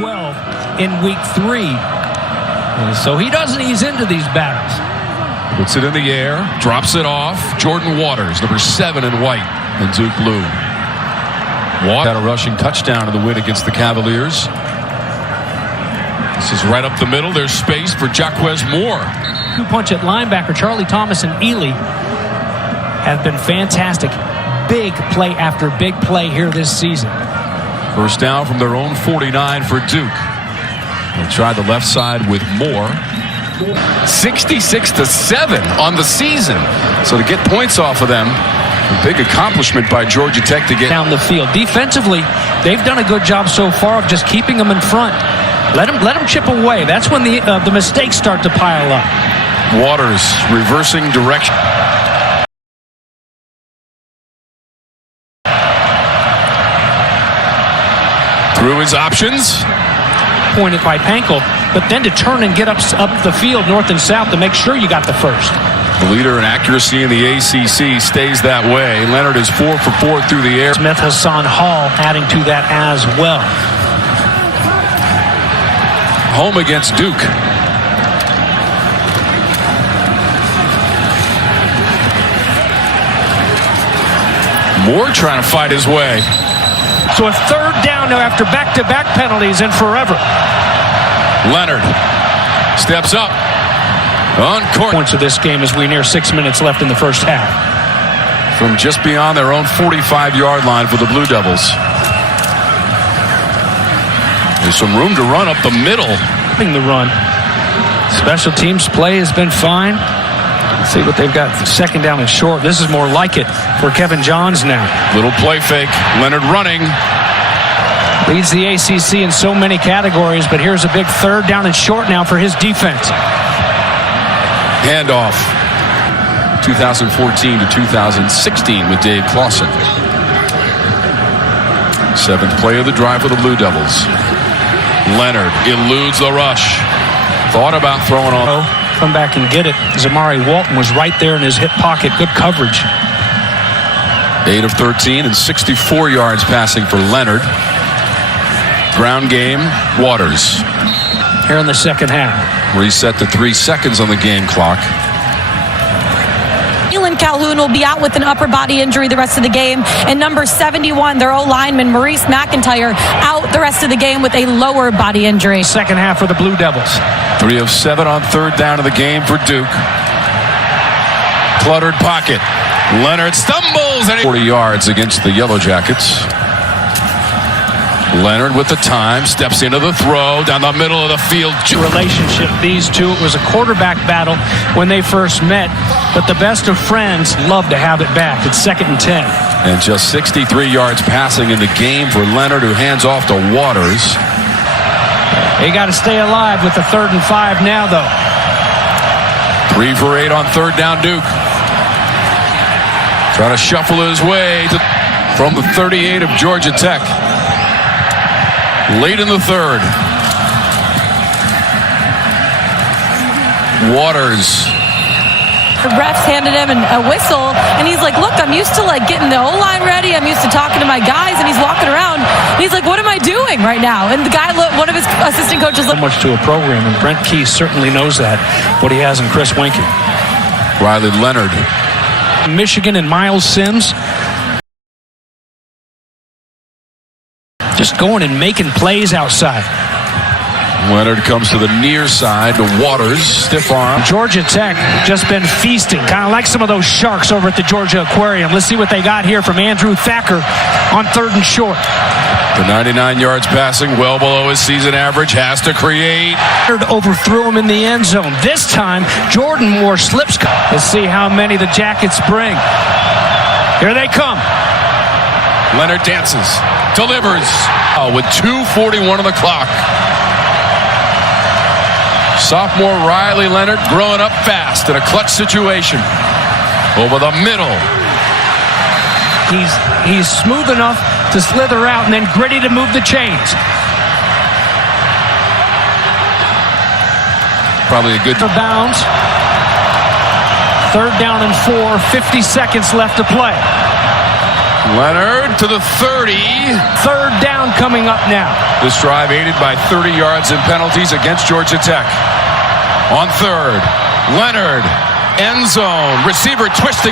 12 in week 3. So he doesn't ease into these battles. Puts it in the air, drops it off. Jordan Waters, number 7 in white in Duke blue. Had a rushing touchdown in the win against the Cavaliers. This is right up the middle. There's space for Jaquez Moore. Two-punch at linebacker. Charlie Thomas and Ely have been fantastic. Big play after big play here this season. First down from their own 49 for Duke. They'll try the left side with Moore. 66-7 on the season. So to get points off of them, a big accomplishment by Georgia Tech to get down the field. Defensively, they've done a good job so far of just keeping them in front. Let them chip away. That's when the mistakes start to pile up. Waters reversing direction. Through his options. Pointed by Pankel, but then to turn and get up the field north and south to make sure you got the first. The leader in accuracy in the ACC stays that way. Leonard is 4 for 4 through the air. Smith Hassan Hall adding to that as well. Home against Duke. Moore trying to fight his way. So a third down now after back-to-back penalties and forever. Leonard steps up. On court. Points of this game as we near 6 minutes left in the first half. From just beyond their own 45-yard line for the Blue Devils. There's some room to run up the middle. The run. Special teams play has been fine. Let's see what they've got. Second down and short. This is more like it for Kevin Johns now. Little play fake. Leonard running. Leads the ACC in so many categories, but here's a big third down and short now for his defense. Handoff. 2014 to 2016 with Dave Clawson. 7th play of the drive for the Blue Devils. Leonard eludes the rush. Thought about throwing on. Come back and get it. Zamari Walton was right there in his hip pocket. Good coverage. 8 of 13 and 64 yards passing for Leonard. Ground game, Waters. Here in the second half. Reset to 3 seconds on the game clock. Calhoun will be out with an upper body injury the rest of the game. And number 71, their O-lineman, Maurice McIntyre, out the rest of the game with a lower body injury. Second half for the Blue Devils. 3 of 7 on third down of the game for Duke. Cluttered pocket. Leonard stumbles and 40 yards against the Yellow Jackets. Leonard with the time, steps into the throw down the middle of the field. Relationship, these two. It was a quarterback battle when they first met, but the best of friends love to have it back. It's 2nd and 10. And just 63 yards passing in the game for Leonard, who hands off to Waters. They got to stay alive with the 3rd and 5 now, though. 3 for 8 on third down, Duke. Trying to shuffle his way from the 38 of Georgia Tech. Late in the third. Waters. The refs handed him a whistle, and he's like, look, I'm used to like getting the O-line ready. I'm used to talking to my guys, and he's walking around. He's like, what am I doing right now? And the guy, one of his assistant coaches, so much to a program, and Brent Key certainly knows that, what he has in Chris Wenke. Riley Leonard. Michigan and Miles Sims. Just going and making plays outside. Leonard comes to the near side to Waters, stiff arm. Georgia Tech just been feasting, kind of like some of those sharks over at the Georgia Aquarium. Let's see what they got here from Andrew Thacker on 3rd and short. The 99 yards passing, well below his season average, has to create. Overthrew him in the end zone. This time, Jordan Moore slips. Let's see how many the Jackets bring. Here they come. Leonard dances, delivers, with 2:41 on the clock. Sophomore Riley Leonard growing up fast in a clutch situation. Over the middle. He's smooth enough to slither out and then gritty to move the chains. Probably a good bounds. 3rd down and 4, 50 seconds left to play. Leonard to the 30. Third down coming up now. This drive aided by 30 yards in penalties against Georgia Tech. On third, Leonard, end zone, receiver twisting.